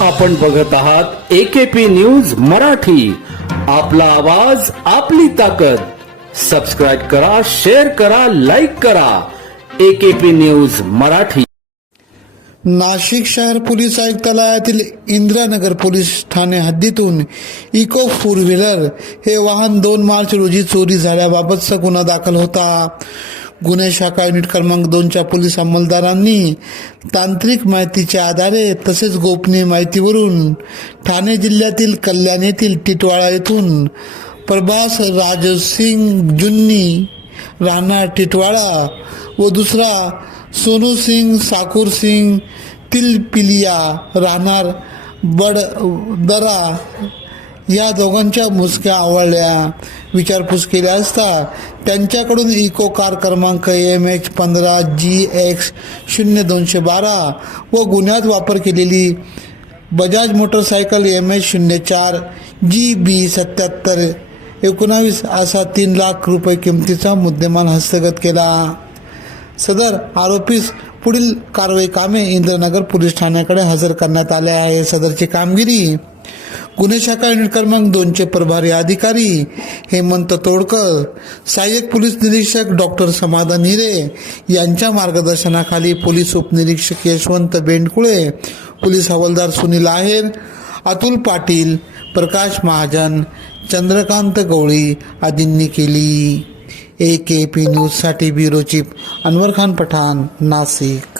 आपण बघत आहात एकेपी न्यूज मराठी. आपला आवाज आपली ताकद. सबस्क्राईब करा शेअर करा लाईक करा. AKP news Marathi. नाशिक शहर पोलीस आयुक्तालयातील इंदिरानगर पोलीस ठाणे हद्दीतून इको फोर व्हीलर हे वाहन दोन मार्च रोजी चोरी झाल्याबाबतचा गुन्हा दाखल होता. गुन्हे शाखा युनिट क्रमांक दोनच्या पोलीस अंमलदारांनी तांत्रिक माहितीच्या आधारे तसेच गोपनीय माहितीवरून ठाणे जिल्ह्यातील कल्याण येथील टिटवाळा येथून प्रभास राजसिंग जुन्नी राहणार टिटवाळा व दुसरा सोनू सिंग साकूर सिंग तिलपिलिया राहणार बडदरा या दोघांच्या मुसक्या आवळल्या विचारपूस केली असता त्यांच्याकडून इको कार क्रमांक एम एच पंधरा जी एक्स शून्य दोनशे बारा व गुन्ह्यात वापर केलेली बजाज मोटरसायकल एम एच शून्य चार जी बी सत्याहत्तर एकोणावीस असा तीन लाख रुपये किमतीचा मुद्देमाल हस्तगत केला. सदर आरोपीस पुढील कारवाई कामे इंद्रनगर पोलीस ठाण्याकडे हजर करण्यात आले आहे. सदरची कामगिरी गुन्हे शाखा युनिट क्रमांक दोनचे प्रभारी अधिकारी हेमंत तोडकर सहाय्यक पोलीस निरीक्षक डॉक्टर समाधान हिरे यांच्या मार्गदर्शनाखाली पोलीस उपनिरीक्षक यशवंत बेंडकुळे पोलीस हवालदार सुनील आहेर अतुल पाटील प्रकाश महाजन चंद्रकांत गवळी आदींनी केली. ए के पी न्यूजसाठी ब्युरो चीफ अनवर खान पठाण नाशिक.